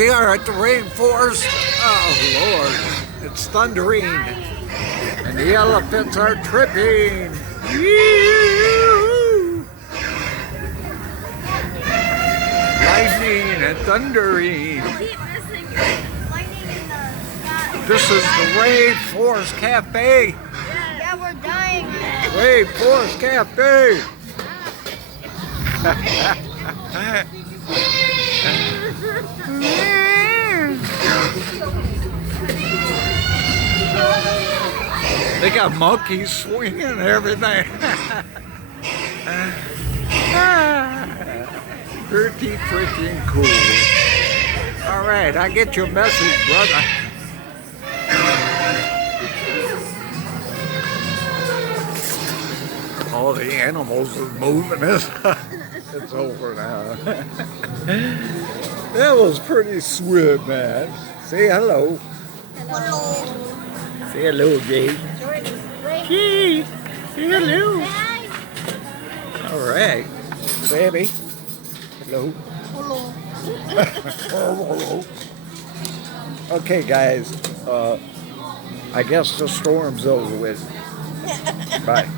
We are at the rainforest. Oh, Lord. It's thundering. And the elephants are tripping. Yee-hoo. Lightning and thundering. This is the Rainforest Cafe. Yeah, we're dying. Rainforest Cafe. They got monkeys swinging and everything. Pretty freaking cool. All right, I get your message, brother. All the animals are moving. It's over now. That was pretty sweet, man. Say hello. Hello. Say hello, Jay. Gee, say hello. All right, baby. Hello. Hello. Okay, guys. I guess the storm's over with. Bye.